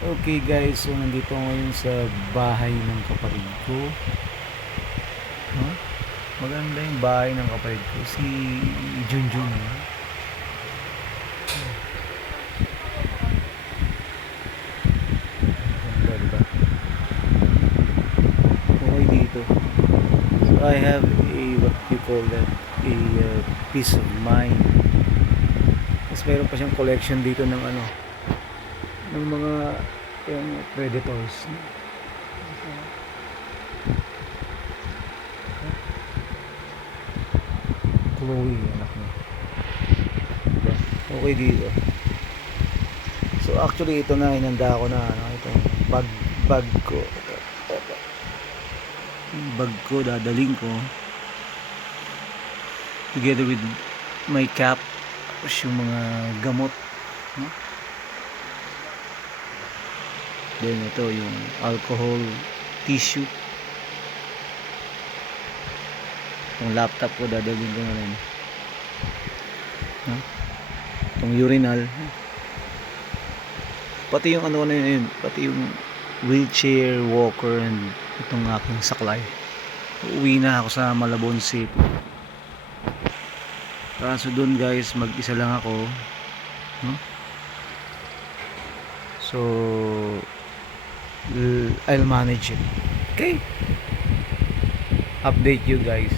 Okay guys, so nandito ako ngayon sa bahay ng kapatid ko. Huh? Maganda yung bahay ng kapatid ko, si Junjun. Ganda, diba? Okay dito. So I have a, what you call that, a peace of mind. Tapos meron pa siyang collection dito ng ano, ng mga yung predators. Chloe, anak mo. Diba? Okay dito. So actually ito na, inanda ko na ano, itong bag ko. Yung bag ko dadaling ko together with my cap, tapos yung mga gamot, no? Then ito yung alcohol, tissue. Yung laptop ko dadalhin ko na rin, no? Itong urinal, pati yung ano na yun, pati yung wheelchair, walker, and itong aking saklay. Uuwi na ako sa Malabon City. Kaso dun guys, mag-isa lang ako, no? So I'll manage it. Okay, update you guys.